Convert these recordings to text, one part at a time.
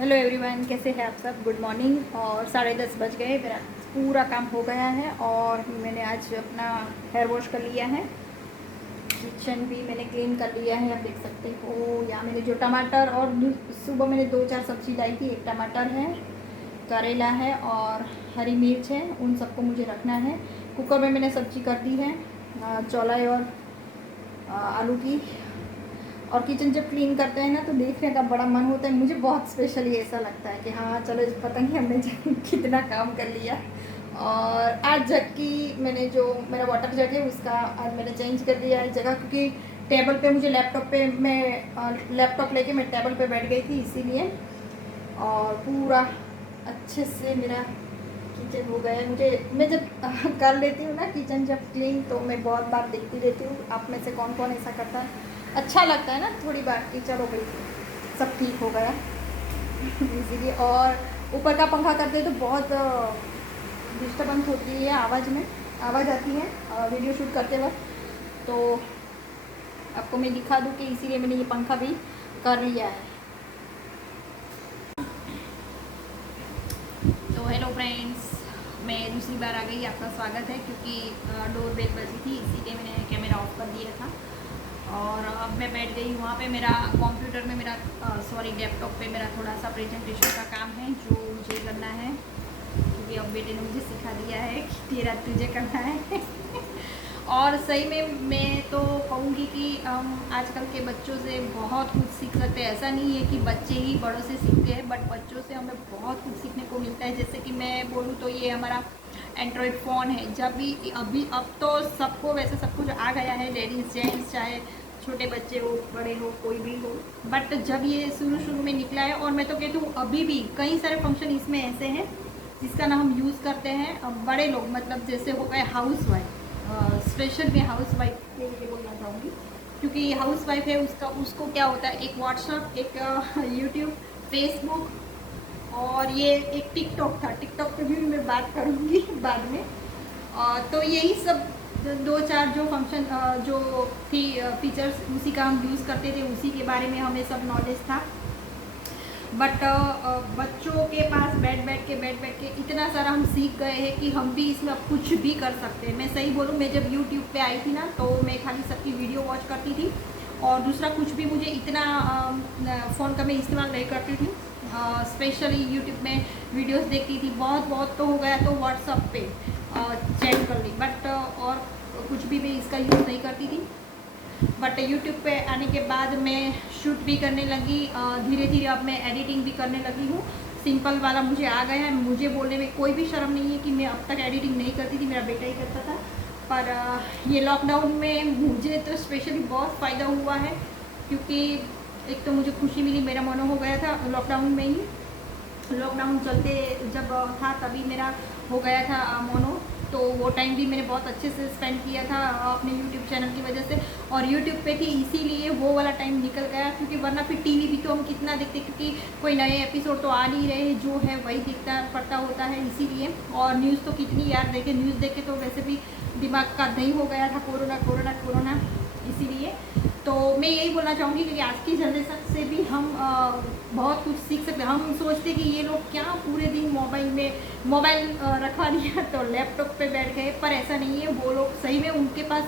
Hello everyone, कैसे हैं आप सब। Good morning. और 10:30 बज गए। मेरा पूरा काम हो गया है और मैंने आज अपना हेयर वॉश कर लिया है। किचन भी मैंने क्लीन कर लिया है, आप देख सकते हो। यहाँ मैंने जो टमाटर और सुबह मैंने 2-4 सब्ज़ी लाई थी। एक टमाटर है, करेला है और हरी मिर्च है। उन सबको मुझे रखना है। कुकर में मैंने सब्ज़ी कर दी है, चौलाई और आलू की। और किचन जब क्लीन करते हैं ना तो देखने का बड़ा मन होता है। मुझे बहुत स्पेशली ऐसा लगता है कि हाँ चलो, पता नहीं हमने कितना काम कर लिया। और आज जग की मैंने जो मेरा वाटर जग है उसका आज मैंने चेंज कर दिया है जगह, क्योंकि टेबल पे मुझे लैपटॉप लेके मैं टेबल पे बैठ गई थी, इसीलिए। और पूरा अच्छे से मेरा किचन हो गया है। मैं जब कर लेती हूँ ना किचन जब क्लीन, तो मैं बहुत बार देखती रहती हूँ आप में से कौन कौन ऐसा करता है। अच्छा लगता है ना थोड़ी बार कि चलो भाई सब ठीक हो गया इसीलिए। और ऊपर का पंखा करते तो बहुत डिस्टर्बेंस होती है, आवाज़ आती है वीडियो शूट करते वक्त। तो आपको मैं दिखा दूँ कि इसीलिए मैंने ये पंखा भी कर लिया है। तो हेलो फ्रेंड्स, मैं दूसरी बार आ गई, आपका स्वागत है। क्योंकि डोर बेल बजी थी, इसीलिए मैंने कैमरा ऑफ कर दिया था। और अब मैं बैठ गई वहाँ पे। मेरा कंप्यूटर में लैपटॉप पे मेरा थोड़ा सा प्रेजेंटेशन का काम है जो मुझे करना है, क्योंकि अब बेटे ने मुझे सिखा दिया है कि तेरा तुझे करना है और सही में मैं तो कहूँगी कि हम आजकल के बच्चों से बहुत कुछ सीख सकते हैं। ऐसा नहीं है कि बच्चे ही बड़ों से सीखते हैं, बट बच्चों से हमें बहुत कुछ सीखने को मिलता है। जैसे कि मैं बोलूँ तो ये हमारा एंड्रॉयड फ़ोन है। जब भी अब तो सबको वैसे सब कुछ आ गया है, लेडीज़ जेंट्स चाहे छोटे बच्चे हो बड़े हो कोई भी हो। बट जब ये शुरू में निकला है, और मैं तो कहती हूँ अभी भी कई सारे फंक्शन इसमें ऐसे हैं जिसका ना हम यूज़ करते हैं। अब बड़े लोग मतलब जैसे हो गए हाउस वाइफ, स्पेशल मैं हाउस वाइफ के लिए बोलना चाहूँगी, क्योंकि हाउस वाइफ है उसको क्या होता है, एक व्हाट्सअप, एक यूट्यूब, फेसबुक, और ये एक टिकटॉक था। टिकटॉक पे भी मैं बात करूँगी बाद में। तो यही सब 2-4 जो फंक्शन जो थी फीचर्स, उसी का हम यूज़ करते थे, उसी के बारे में हमें सब नॉलेज था। बट बच्चों के पास बैठ के इतना सारा हम सीख गए हैं कि हम भी इसमें अब कुछ भी कर सकते हैं। मैं सही बोलूँ, मैं जब यूट्यूब पे आई थी ना तो मैं खाली सबकी वीडियो वॉच करती थी, और दूसरा कुछ भी मुझे इतना फ़ोन का मैं इस्तेमाल नहीं करती थी। स्पेशली यूट्यूब में वीडियोस देखती थी, बहुत तो हो गया तो व्हाट्सअप पे चैट कर ली, बट और कुछ भी मैं इसका यूज़ नहीं करती थी। बट यूट्यूब पे आने के बाद मैं शूट भी करने लगी, धीरे धीरे अब मैं एडिटिंग भी करने लगी हूँ। सिंपल वाला मुझे आ गया है, मुझे बोलने में कोई भी शर्म नहीं है कि मैं अब तक एडिटिंग नहीं करती थी, मेरा बेटा ही करता था। पर ये लॉकडाउन में मुझे तो स्पेशली बहुत फ़ायदा हुआ है, क्योंकि एक तो मुझे खुशी मिली, मेरा मोनो हो गया था लॉकडाउन में ही। लॉकडाउन चलते जब था तभी मेरा हो गया था मोनो। तो वो टाइम भी मैंने बहुत अच्छे से स्पेंड किया था अपने यूट्यूब चैनल की वजह से। और यूट्यूब पे थी इसीलिए वो वाला टाइम निकल गया, क्योंकि वरना फिर टीवी भी तो हम कितना देखते, क्योंकि कोई नए एपिसोड तो आ नहीं रहे, जो है वही दिखता पड़ता होता है, इसीलिए। और न्यूज़ तो कितनी यार देखे, न्यूज़ देखे तो वैसे भी दिमाग का दही हो गया था, कोरोना, इसीलिए। तो मैं यही बोलना चाहूँगी कि आज की जनरेशन से भी हम बहुत कुछ सीख सकते हैं। हम सोचते कि ये लोग क्या पूरे दिन मोबाइल रखवा दिया तो लैपटॉप पे बैठ गए, पर ऐसा नहीं है। वो लोग सही में उनके पास,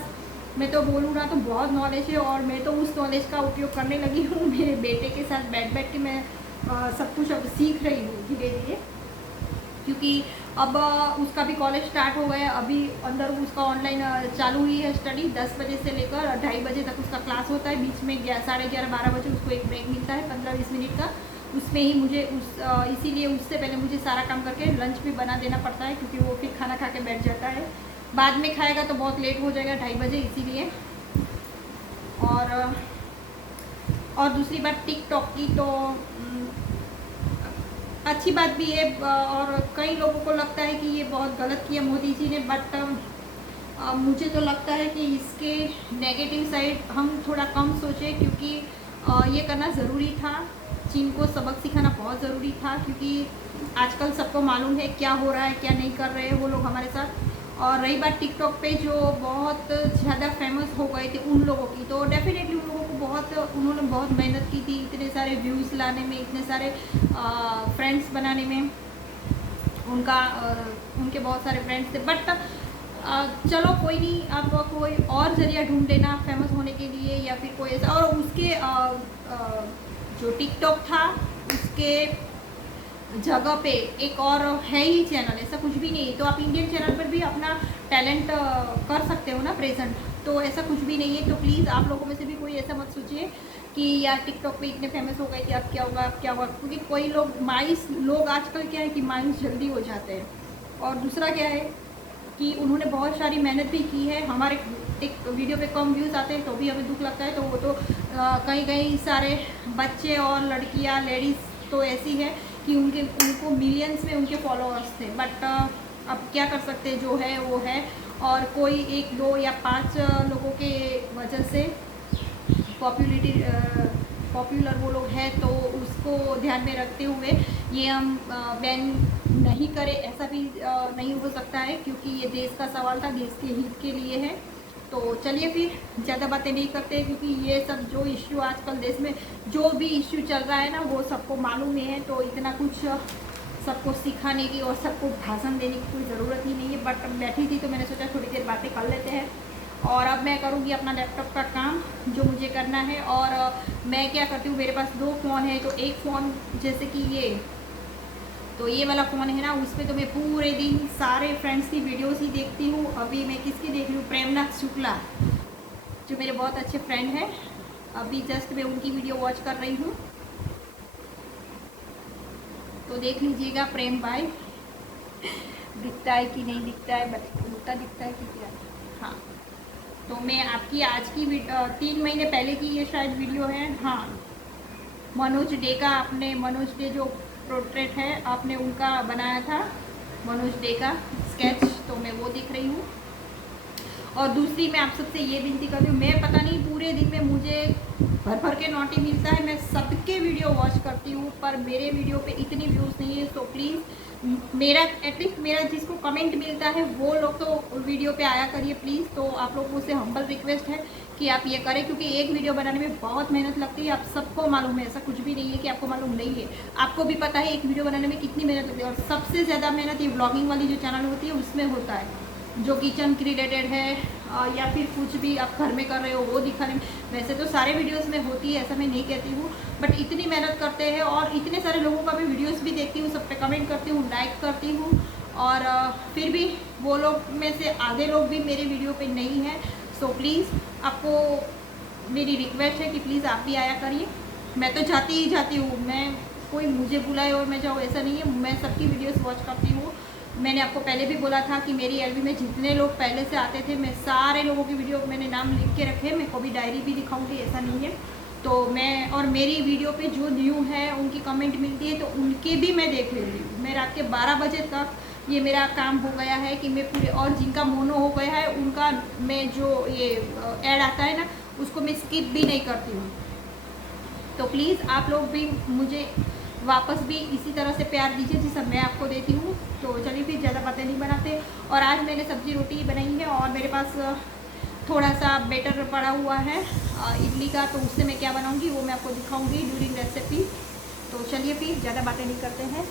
मैं तो बोलूँ ना तो बहुत नॉलेज है, और मैं तो उस नॉलेज का उपयोग करने लगी हूँ। मेरे बेटे के साथ बैठ के मैं सब कुछ अब सीख रही हूँ धीरे धीरे, क्योंकि अब उसका भी कॉलेज स्टार्ट हो गया। अभी अंदर उसका ऑनलाइन चालू हुई है स्टडी। 10 बजे से लेकर 2:30 बजे तक उसका क्लास होता है। बीच में 11:30-12 बजे उसको एक ब्रेक मिलता है 15-20 मिनट का। उसमें ही मुझे इसीलिए उससे पहले मुझे सारा काम करके लंच भी बना देना पड़ता है, क्योंकि वो फिर खाना खा के बैठ जाता है। बाद में खाएगा तो बहुत लेट हो जाएगा 2:30 बजे, इसीलिए। और दूसरी बात टिकटॉक की, तो अच्छी बात भी है, और कई लोगों को लगता है कि ये बहुत गलत किया मोदी जी ने, बट मुझे तो लगता है कि इसके नेगेटिव साइड हम थोड़ा कम सोचें, क्योंकि ये करना ज़रूरी था। चीन को सबक सिखाना बहुत ज़रूरी था, क्योंकि आजकल सबको मालूम है क्या हो रहा है, क्या नहीं कर रहे हैं वो लोग हमारे साथ। और रही बात टिकटॉक पे जो बहुत ज़्यादा फेमस हो गए थे उन लोगों की, तो डेफिनेटली उन लोगों को उन्होंने बहुत मेहनत की थी इतने सारे व्यूज़ लाने में, इतने सारे फ्रेंड्स बनाने में। उनके बहुत सारे फ्रेंड्स थे, बट चलो कोई नहीं, आप कोई और ज़रिया ढूंढ लेना फेमस होने के लिए, या फिर कोई ऐसा। और उसके जो टिकटॉक था उसके जगह पे एक और है ही चैनल, ऐसा कुछ भी नहीं है। तो आप इंडियन चैनल पर भी अपना टैलेंट कर सकते हो ना प्रेजेंट, तो ऐसा कुछ भी नहीं है। तो प्लीज़ आप लोगों में से भी कोई ऐसा मत सोचिए कि यार टिकटॉक पे इतने फेमस हो गए कि अब क्या होगा, अब क्या होगा, क्योंकि कोई लोग आजकल क्या है कि मायूस जल्दी हो जाते हैं। और दूसरा क्या है कि उन्होंने बहुत सारी मेहनत भी की है। हमारे एक वीडियो पे कम व्यूज़ आते हैं तो भी हमें दुख लगता है, तो वो तो कई कई सारे बच्चे और लड़कियां, लेडीज़ तो ऐसी है कि उनको मिलियंस में उनके फॉलोअर्स थे, बट अब क्या कर सकते हैं, जो है वो है। और कोई 1, 2 या 5 लोगों के वजह से पॉपुलर वो लोग हैं, तो उसको ध्यान में रखते हुए ये हम बैन नहीं करें, ऐसा भी नहीं हो सकता है, क्योंकि ये देश का सवाल था, देश के हित के लिए है। तो चलिए फिर ज़्यादा बातें नहीं करते, क्योंकि ये सब जो इश्यू आजकल देश में जो भी इश्यू चल रहा है ना, वो सबको मालूम ही है। तो इतना कुछ सबको सिखाने की और सबको भाषण देने की कोई ज़रूरत ही नहीं है। बट बैठी थी तो मैंने सोचा थोड़ी देर बातें कर लेते हैं। और अब मैं करूँगी अपना लैपटॉप का काम जो मुझे करना है। और मैं क्या करती हूँ, मेरे पास 2 फ़ोन है, तो एक फ़ोन जैसे कि ये वाला फ़ोन है ना, उस पर तो मैं पूरे दिन सारे फ्रेंड्स की वीडियोस ही देखती हूँ। अभी मैं किसकी देख रही हूँ, प्रेमनाथ शुक्ला, जो मेरे बहुत अच्छे फ्रेंड हैं। अभी जस्ट मैं उनकी वीडियो वॉच कर रही हूँ, तो देख लीजिएगा प्रेम भाई दिखता है कि नहीं दिखता है, बट उल्टा दिखता है कि क्या। हाँ, तो मैं आपकी आज की 3 महीने पहले की ये शायद वीडियो है। हाँ, मनोज डे का, आपने मनोज डे जो पोर्ट्रेट है आपने उनका बनाया था, मनोज डे का स्केच, तो मैं वो देख रही हूँ। और दूसरी मैं आप सबसे ये विनती करती हूँ, मैं पता नहीं पूरे दिन में मुझे भर के नोटी मिलता है, मैं सबके वीडियो वॉच करती हूँ, पर मेरे वीडियो पे इतनी व्यूज़ नहीं है। तो प्लीज़ मेरा एटलीस्ट मेरा जिसको कमेंट मिलता है वो लोग तो वीडियो पे आया करिए प्लीज़। तो आप लोगों से हम्बल रिक्वेस्ट है कि आप ये करें, क्योंकि एक वीडियो बनाने में बहुत मेहनत लगती है। आप सबको मालूम है, ऐसा कुछ भी नहीं है कि आपको मालूम नहीं है, आपको भी पता है एक वीडियो बनाने में कितनी मेहनत लगती है। और सबसे ज़्यादा मेहनत ये ब्लॉगिंग वाली जो चैनल होती है उसमें होता है, जो किचन के रिलेटेड है या फिर कुछ भी आप घर में कर रहे हो वो दिखाने में। वैसे तो सारे वीडियोस में होती है, ऐसा मैं नहीं कहती हूँ, बट इतनी मेहनत करते हैं। और इतने सारे लोगों का मैं वीडियोस भी देखती हूँ, सब पे कमेंट करती हूँ, लाइक करती हूँ, और फिर भी वो लोग में से आधे लोग भी मेरे वीडियो पे नहीं हैं। सो प्लीज़ आपको मेरी रिक्वेस्ट है कि प्लीज़ आप भी आया करिए। मैं तो जाती ही जाती हूँ, मैं कोई मुझे बुलाए और मैं जाऊँ ऐसा नहीं है, मैं सबकी वीडियोस वॉच करती हूँ। मैंने आपको पहले भी बोला था कि मेरी एलबी में जितने लोग पहले से आते थे, मैं सारे लोगों की वीडियो मैंने नाम लिख के रखे, मैं कभी डायरी भी दिखाऊंगी, ऐसा नहीं है। तो मैं, और मेरी वीडियो पे जो न्यू है उनकी कमेंट मिलती है तो उनके भी मैं देख लेती हूँ। मैं रात के 12 बजे तक ये मेरा काम हो गया है कि मैं पूरे, और जिनका मोनो हो गया है उनका मैं जो ये ऐड आता है ना उसको मैं स्किप भी नहीं करती हूँ। तो प्लीज़ आप लोग भी मुझे वापस भी इसी तरह से प्यार दीजिए जैसा मैं आपको देती हूँ। तो चलिए फिर ज़्यादा बातें नहीं बनाते। और आज मैंने सब्ज़ी रोटी बनाई है और मेरे पास थोड़ा सा बैटर पड़ा हुआ है इडली का, तो उससे मैं क्या बनाऊँगी वो मैं आपको दिखाऊँगी ड्यूरिंग रेसिपी। तो चलिए फिर ज़्यादा बातें नहीं करते हैं।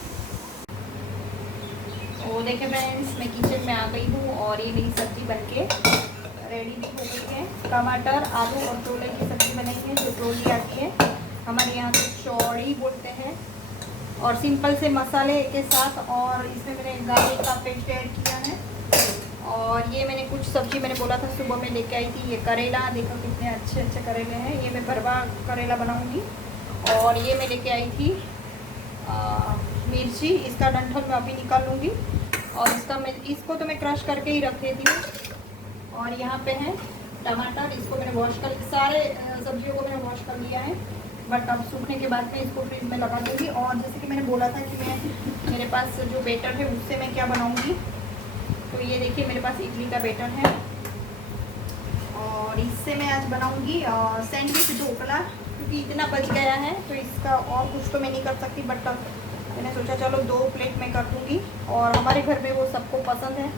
तो देखिए फ्रेंड्स, मैं किचन में आ गई हूँ और ये मेरी सब्ज़ी बनके रेडी भी हो गई है। टमाटर, आलू और छोले की सब्ज़ी बनाई है, जो टोली आती है, हमारे यहाँ तो चौड़ी बोलते हैं। और सिंपल से मसाले के साथ, और इसमें मैंने गार्लिक का पेस्ट ऐड किया है। और ये मैंने कुछ सब्ज़ी मैंने बोला था सुबह में लेके आई थी, ये करेला, देखो कितने अच्छे अच्छे करेले हैं, ये मैं भरवा करेला बनाऊंगी। और ये मैं लेके आई थी मिर्ची, इसका डंठल मैं अभी निकाल लूँगी। और इसको तो मैं क्रश करके ही रख देती हूँ। और यहाँ पे है टमाटर, इसको मैंने वॉश कर, सारे सब्जियों को मैंने वॉश कर लिया है, बट अब सूखने के बाद मैं इसको फ्रिज में लगा दूँगी। और जैसे कि मैंने बोला था कि मेरे पास जो बेटर है उससे मैं क्या बनाऊँगी, तो ये देखिए मेरे पास इडली का बेटर है और इससे मैं आज बनाऊँगी सैंडविच ढोकला, क्योंकि इतना बच गया है तो इसका और कुछ तो मैं नहीं कर सकती, बट मैंने सोचा चलो 2 प्लेट मैं कर दूँगी। और हमारे घर में वो सबको पसंद है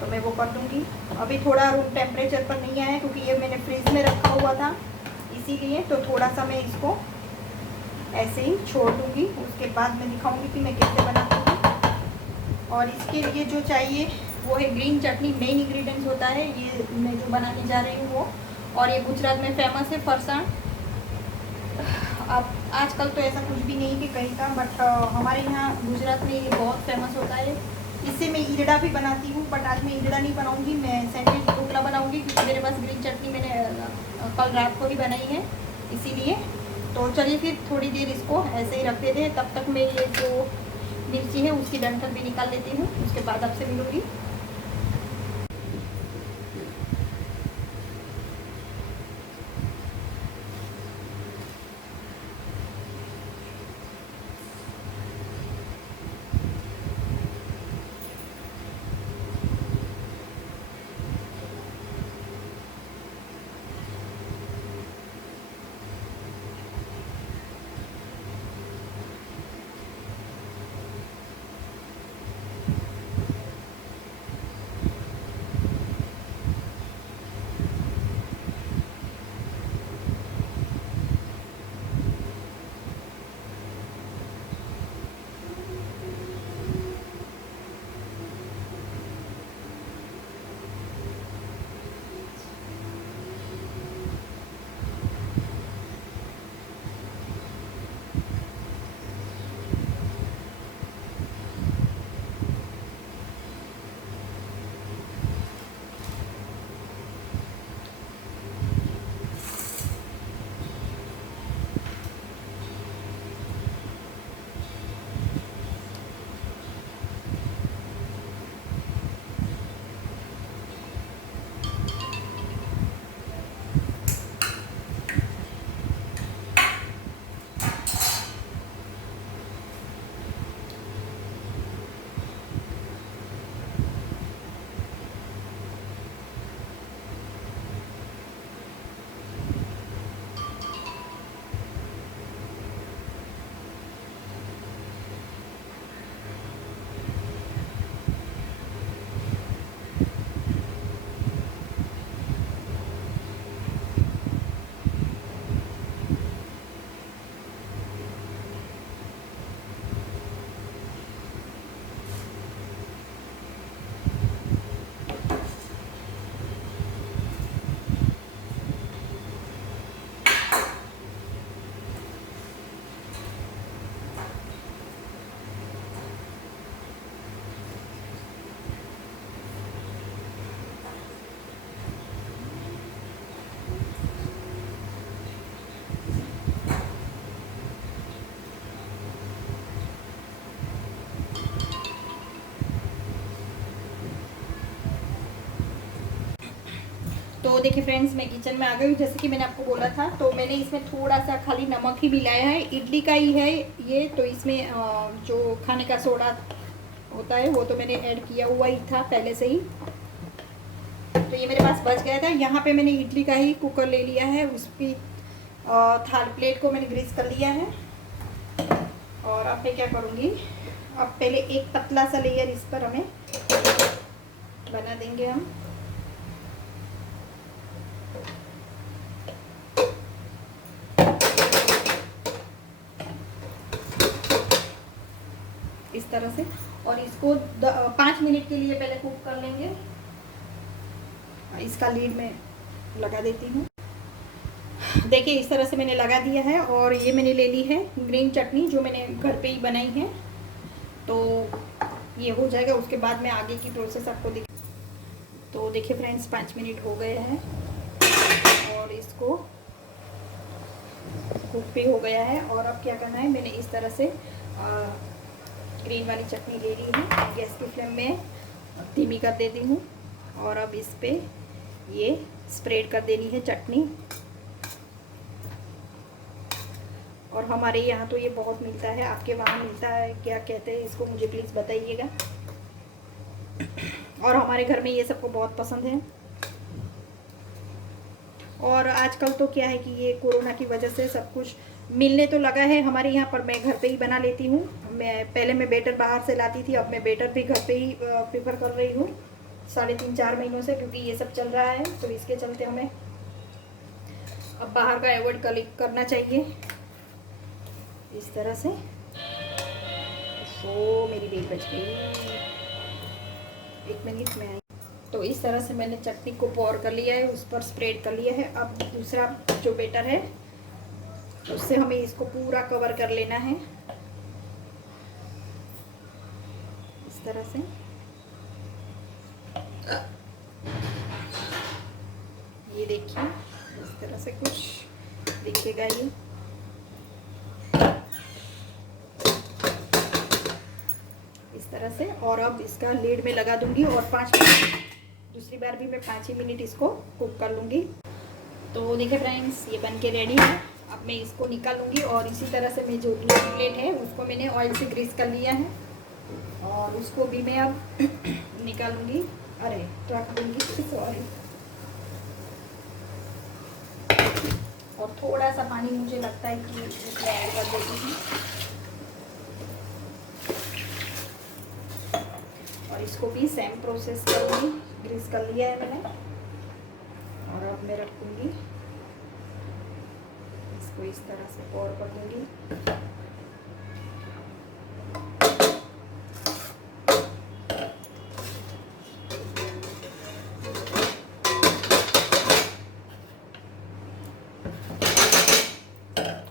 तो मैं वो कर दूँगी। अभी थोड़ा रूम टेम्परेचर पर नहीं आया क्योंकि ये मैंने फ्रिज में रखा हुआ था, इसीलिए तो थोड़ा सा मैं इसको ऐसे ही छोड़ दूँगी। उसके बाद मैं दिखाऊंगी कि मैं कैसे बनाती हूँ। और इसके लिए जो चाहिए वो है ग्रीन चटनी। मेन इंग्रेडिएंट्स होता है ये मैं जो बनाने जा रही हूँ वो। और ये गुजरात में फेमस है फरसाण। अब आजकल तो ऐसा कुछ भी नहीं कि कहीं का, बट हमारे यहाँ गुजरात में ये बहुत फेमस होता है। इससे मैं ईदड़ा भी बनाती हूँ, बट आज मैं ईदड़ा नहीं बनाऊँगी, मैं सैंडविच ढोकला बनाऊँगी क्योंकि मेरे पास ग्रीन चटनी मैंने कल रात को ही बनाई है इसीलिए। तो चलिए फिर थोड़ी देर इसको ऐसे ही रख देते हैं। तब तक मैं ये जो मिर्ची है उसकी डंठल भी निकाल लेती हूँ, उसके बाद आपसे मिलूँगी। तो देखिए फ्रेंड्स, मैं किचन में आ गई हूँ। जैसे कि मैंने आपको बोला था, तो मैंने इसमें थोड़ा सा खाली नमक ही मिलाया है। इडली का ही है ये, तो इसमें जो खाने का सोडा होता है वो तो मैंने ऐड किया हुआ ही था पहले से ही। तो ये मेरे पास बच गया था। यहाँ पे मैंने इडली का ही कुकर ले लिया है, उसकी थाल प्लेट को मैंने ग्रीस कर लिया है। और अब मैं क्या करूँगी, अब पहले एक पतला सा लेयर इस पर हमें बना देंगे हम। इस तरह से, और इसको 5 मिनट के लिए पहले कुक कर लेंगे। इसका लीड मैं लगा देती हूँ। देखिए इस तरह से मैंने लगा दिया है। और ये मैंने ले ली है ग्रीन चटनी जो मैंने घर पे ही बनाई है। तो ये हो जाएगा, उसके बाद मैं आगे की प्रोसेस आपको दिखा। तो देखिए फ्रेंड्स, 5 मिनट हो गए हैं और इसको कुक भी हो गया है। और अब क्या करना है, मैंने इस तरह से ग्रीन वाली चटनी ले ली है। गैस की फ्लेम में धीमी कर देती हूँ और अब इस पे ये स्प्रेड कर देनी है चटनी। और हमारे यहाँ तो ये बहुत मिलता है, आपके वहाँ मिलता है क्या कहते हैं इसको, मुझे प्लीज़ बताइएगा। और हमारे घर में ये सबको बहुत पसंद है। और आजकल तो क्या है कि ये कोरोना की वजह से सब कुछ मिलने तो लगा है हमारे यहाँ पर। मैं घर पे ही बना लेती हूँ। पहले मैं बेटर बाहर से लाती थी, अब मैं बेटर भी घर पे ही प्रेफर कर रही हूँ 3.5-4 महीनों से, क्योंकि ये सब चल रहा है। तो इसके चलते हमें अब बाहर का अवॉइड करना चाहिए इस तरह से। मेरी बेल बच गई, 1 मिनट में आई। तो इस तरह से मैंने चटनी को पोर कर लिया है, उस पर स्प्रेड कर लिया है। अब दूसरा जो बेटर है उससे हमें इसको पूरा कवर कर लेना है इस तरह से। ये देखिए इस तरह से कुछ दिखेगा ये। इस तरह से। और अब इसका लीड में लगा दूंगी और 5 मिनट, दूसरी बार भी मैं 5 ही मिनट इसको कुक कर लूँगी। तो देखिए फ्रेंड्स, ये बन के रेडी है। अब मैं इसको निकाल लूँगी और इसी तरह से मैं जो प्लेट है उसको मैंने ऑयल से ग्रीस कर लिया है और उसको भी मैं अब निकालूंगी, अरे रख दूँगी, सॉरी। और थोड़ा सा पानी मुझे लगता है कि इसमें ऐड कर देती हूँ और इसको भी सेम प्रोसेस करूँगी। ग्रीस कर लिया है मैंने और अब मैं रखूँगी इसको, इस तरह से पोर कर दूँगी।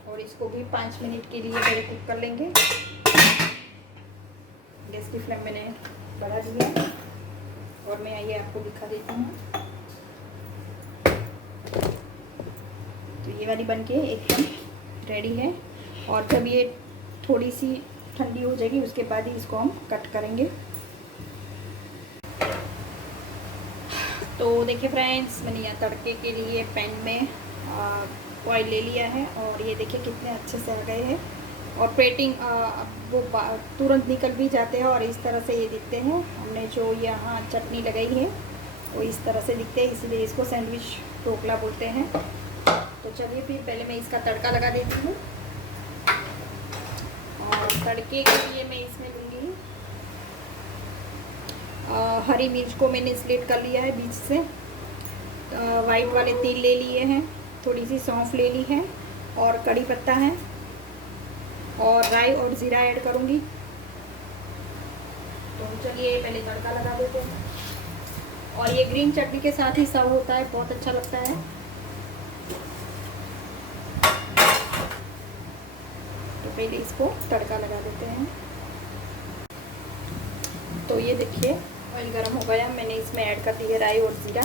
और इसको भी 5 मिनट के लिए पहले कुक कर लेंगे। गैस की फ्लेम मैंने बढ़ा दिया है और मैं आइए आपको दिखा देती हूँ। तो ये वाली बनके एकदम रेडी है और जब ये थोड़ी सी ठंडी हो जाएगी उसके बाद ही इसको हम कट करेंगे। तो देखिए फ्रेंड्स, मैंने यहाँ तड़के के लिए पैन में ऑयल ले लिया है और ये देखिए कितने अच्छे से आ गए हैं और प्लेटिंग वो तुरंत निकल भी जाते हैं और इस तरह से ये दिखते हैं। हमने जो यहाँ चटनी लगाई है वो इस तरह से दिखते हैं, इसीलिए इसको सैंडविच ढोकला बोलते हैं। तो चलिए फिर पहले मैं इसका तड़का लगा देती हूँ और तड़के के लिए मैं इसमें लूँगी हरी मिर्च को मैंने स्लिट कर लिया है बीच से, वाइट वाले तिल ले लिए हैं, थोड़ी सी सौंफ ले ली है और कड़ी पत्ता है और राई और ज़ीरा ऐड करूँगी। तो चलिए पहले तड़का लगा देते हैं और ये ग्रीन चटनी के साथ ही सर्व होता है, बहुत अच्छा लगता है। तो पहले इसको तड़का लगा देते हैं। तो ये देखिए ऑयल गर्म हो गया, मैंने इसमें ऐड कर दी है राई और ज़ीरा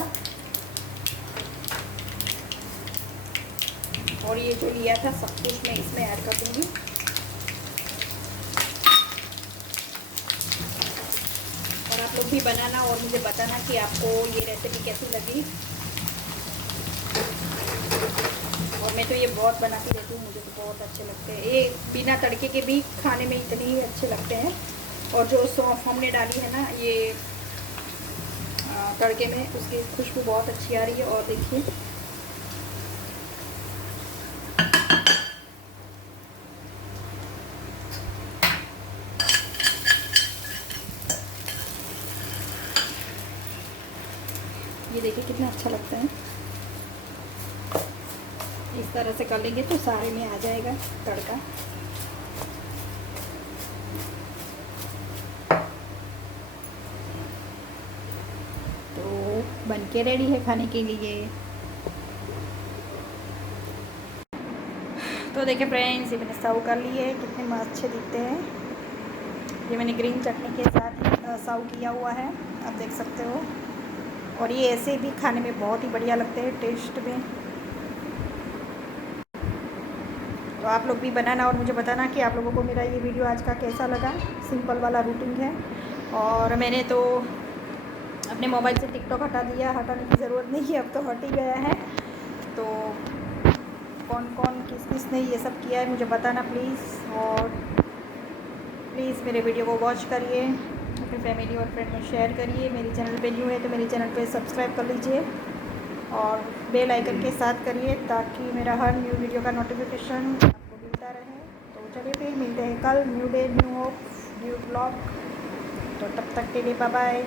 और ये जो लिया था सब कुछ मैं इसमें ऐड कर दूँगी। और आप लोग भी बनाना और मुझे बताना कि आपको ये रेसिपी कैसी लगी। और मैं तो ये बहुत बनाती रहती हूँ, मुझे तो बहुत अच्छे लगते हैं ये, बिना तड़के के भी खाने में इतने ही अच्छे लगते हैं। और जो सौंफ हमने डाली है ना ये तड़के में, उसकी खुशबू बहुत अच्छी आ रही है। और देखिए ये देखिए कितना अच्छा लगता है। इस तरह से कर लेंगे तो सारे में आ जाएगा तड़का। तो बनके रेडी है खाने के लिए। तो देखिए फ्रेंड्स, ये मैंने सर्व कर लिए है, कितने अच्छे दिखते हैं। ये मैंने ग्रीन चटनी के साथ ही सर्व किया हुआ है, आप देख सकते हो। और ये ऐसे भी खाने में बहुत ही बढ़िया लगते हैं टेस्ट में। तो आप लोग भी बनाना और मुझे बताना कि आप लोगों को मेरा ये वीडियो आज का कैसा लगा। सिंपल वाला रूटीन है और मैंने तो अपने मोबाइल से टिकटॉक हटा दिया, हटाने की ज़रूरत नहीं है, अब तो हट ही गया है। तो कौन कौन किस किस ने ये सब किया है मुझे बताना प्लीज़। और प्लीज़ मेरे वीडियो को वॉच करिए, अपनी फैमिली और फ्रेंड में शेयर करिए। मेरे चैनल पे न्यू है तो मेरे चैनल पे सब्सक्राइब कर लीजिए और बेल आइकन के साथ करिए ताकि मेरा हर न्यू वीडियो का नोटिफिकेशन आपको मिलता रहे। तो चलिए फिर मिलते हैं कल, new day new hope new blog. तो तब तक के लिए बाय बाय।